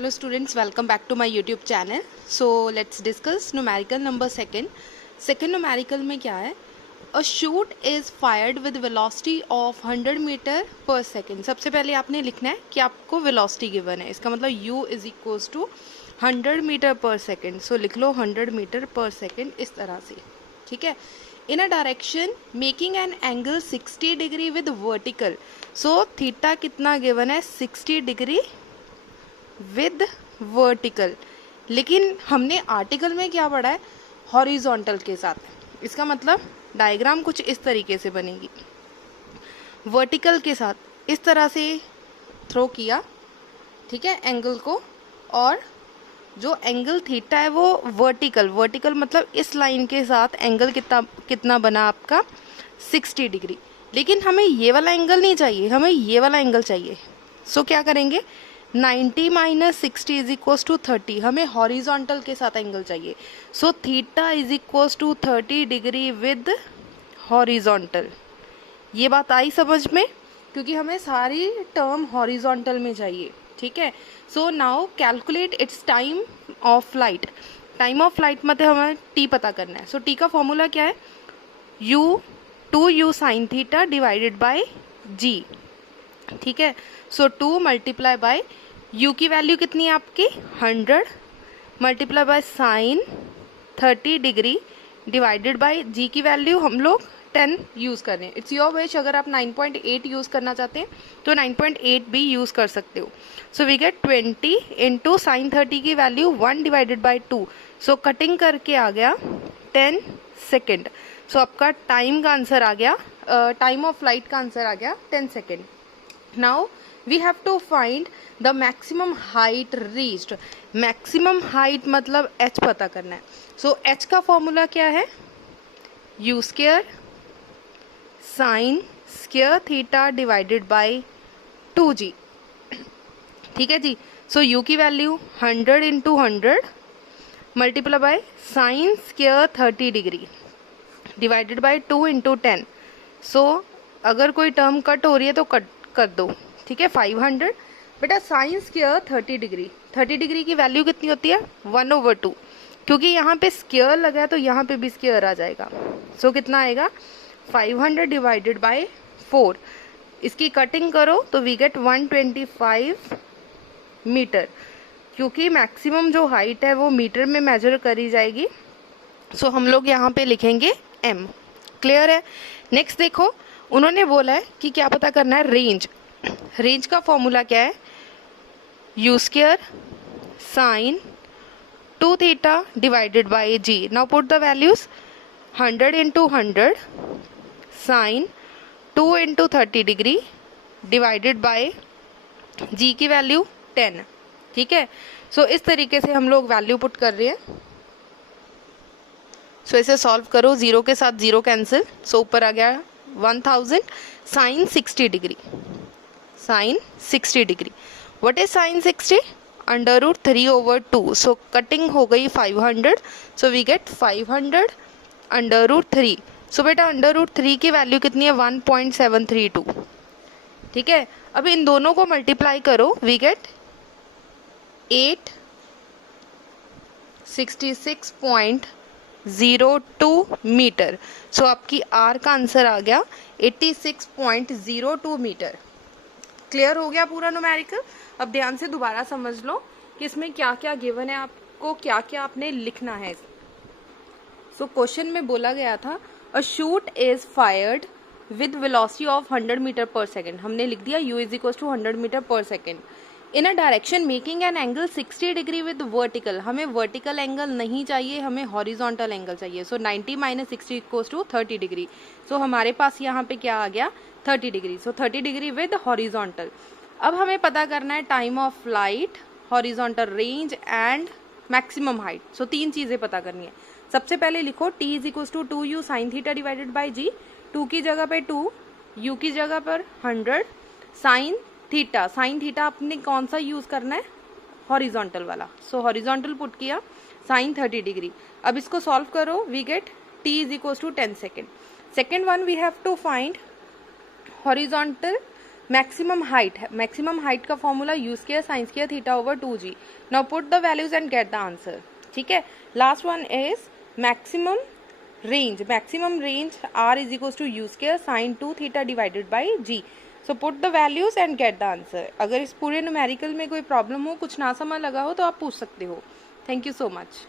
Hello students, welcome back to my YouTube channel. So let's discuss numerical number second. Second numerical में क्या है? A shoot is fired with velocity of 100 meter per second. सबसे पहले आपने लिखना है कि आपको velocity given है. इसका मतलब u is equals to 100 meter per second. So लिख लो 100 meter per second इस तरह से. ठीक है. In a direction making an angle 60 degree with vertical. So theta कितना given है? 60 degree विद वर्टिकल. लेकिन हमने आर्टिकल में क्या पढ़ा है? हॉरिजॉन्टल के साथ. इसका मतलब डायग्राम कुछ इस तरीके से बनेगी. वर्टिकल के साथ इस तरह से थ्रो किया, ठीक है, एंगल को, और जो एंगल थीटा है वो वर्टिकल मतलब इस लाइन के साथ एंगल कितना बना आपका? 60 डिग्री. लेकिन हमें ये वाला एंगल नहीं चाहिए, हमें ये वाला एंगल चाहिए. सो क्या करेंगे? 90 माइनस 60 इज इक्वल्स टू 30. हमें हॉरिजॉन्टल के साथ एंगल चाहिए. So theta is equals to 30 degree with horizontal. ये बात आई समझ में? क्योंकि हमें सारी टर्म हॉरिजॉन्टल में चाहिए. ठीक है. So now calculate its time of flight. Time of flight मतलब हमें टी पता करना है. सो टी का फॉर्मूला क्या है? u sine theta divided by g. ठीक है. सो 2 मल्टीप्लाई बाय u की वैल्यू कितनी है आपकी? 100 multiply by sine 30 degree divided by g की वैल्यू हम लोग 10 यूज़ कर रहे हैं. It's your wish. अगर आप 9.8 यूज़ करना चाहते हैं तो 9.8 भी यूज़ कर सकते हो. So we get 20 into sine 30 की value 1 divided by 2. So cutting करके आ गया 10 सेकेंड. सो आपका टाइम का आंसर आ गया, टाइम ऑफ फ्लाइट का आंसर आ गया 10 second. Now we have to find the maximum height reached. maximum height मतलब h पता करना है. so h का फॉर्मूला क्या है? u square sine square theta divided bye 2g. ठीक है जी. सो u की value 100 into 100 multiply by sine square 30 degree divided by 2 into 10. सो अगर कोई टर्म कट हो रही है तो कट कर दो. ठीक है. 500. बेटा साइन स्क्वायर 30 डिग्री की वैल्यू कितनी होती है? 1/2. क्योंकि यहाँ पे स्क्वायर लगा है तो यहाँ पे भी स्क्वायर आ जाएगा. सो कितना आएगा? 500 डिवाइडेड बाय 4. इसकी कटिंग करो तो वी गेट 125 मीटर. क्योंकि मैक्सिमम जो हाइट है वो मीटर में मेजर करी जाएगी. सो हम लोग यहाँ पे लिखेंगे m. क्लियर है? नेक्स्ट देखो, उन्होंने बोला है कि क्या पता करना है? रेंज. रेंज का फॉर्मूला क्या है? u square sine 2 theta divided by g. Now put the values. 100 into 100 sine 2 into 30 degree divided by g की वैल्यू 10. ठीक है. सो इस तरीके से हम लोग वैल्यू पुट कर रहे हैं. सो इसे सॉल्व करो. 0 के साथ 0 कैंसिल. सो ऊपर आ गया 1000 sine 60 degree. Sine 60 degree. What is sine 60? √3/2. So cutting हो गई 500. सो वी गेट 500 √3. सो बेटा √3 की वैल्यू कितनी है? 1.732. ठीक है. अब इन दोनों को मल्टीप्लाई करो. We gate 866.02 metre. सो आपकी आर का आंसर आ गया 86.02 मीटर. क्लियर हो गया पूरा न्यूमेरिकल? अब ध्यान से दोबारा समझ लो कि इसमें क्या क्या गिवन है, आपको क्या क्या आपने लिखना है. सो क्वेश्चन में बोला गया था a shoot is fired with velocity of 100 meter per second. हमने लिख दिया u is equal to 100 meter per second in a direction making an angle 60 degree with vertical. हमें वर्टिकल एंगल नहीं चाहिए, हमें हॉरिजॉन्टल एंगल चाहिए. So 90 minus 60 equals to 30 degree. So हमारे पास यहाँ पे क्या आ गया? 30 degree. So 30 degree with horizontal. अब हमें पता करना है time of flight, horizontal range and maximum height. So 3 चीजें पता करनी है. सबसे पहले लिखो t is equals to 2u sine theta divided by g. 2 की जगह पे 2, u की जगह पर 100 साइन थीटा. साइन थीटा आपने कौन सा यूज करना है? हॉरिजॉन्टल वाला. सो हॉरिजॉन्टल पुट किया साइन 30 डिग्री. अब इसको सॉल्व करो. We get t is equals to 10 second. Second one we have to find horizontal maximum height का formula u square sine square theta over 2g. Now put the values and get the answer. ठीक है. Last one is maximum range r is equal to u square sine 2 theta divided by g. So put the values and get the answer. अगर इस पूरे numerical में कोई problem हो, कुछ ना समझ लगा हो, तो आप पूछ सकते हो. Thank you so much.